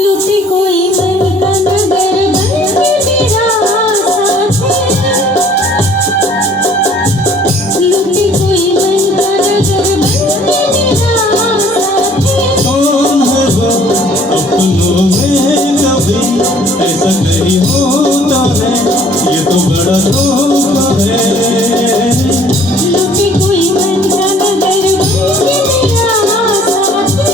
लुटी कोई मन का नगर बन के मेरा साथी, लुटी कोई मन का नगर बन के मेरा साथी। कौन है वो अपनों में कभी ऐसा नहीं होता है, ये तो बड़ा धोखा है। लुटी कोई मन का नगर बन के मेरा साथी।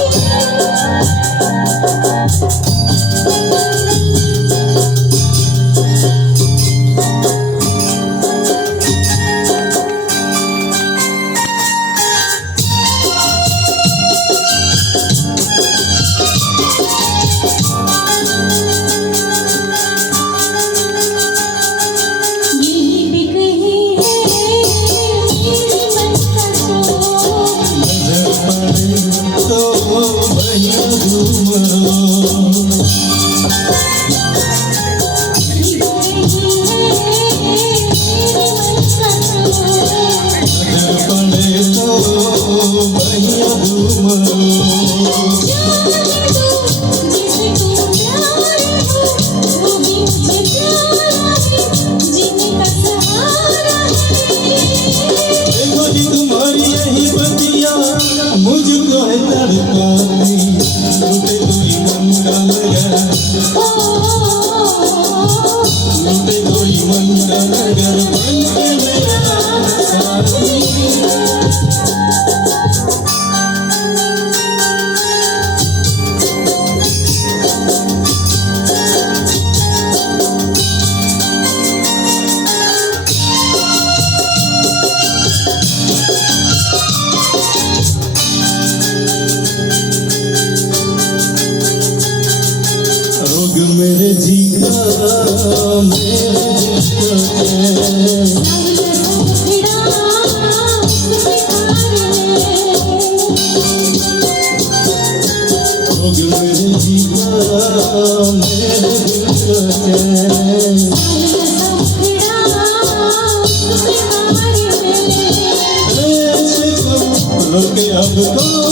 मुझको है तड़पाती, लुटे कोई मन का नगर, लुटे कोई मन का नगर बन के मेरा साथी। मेरे जीना मेरे अब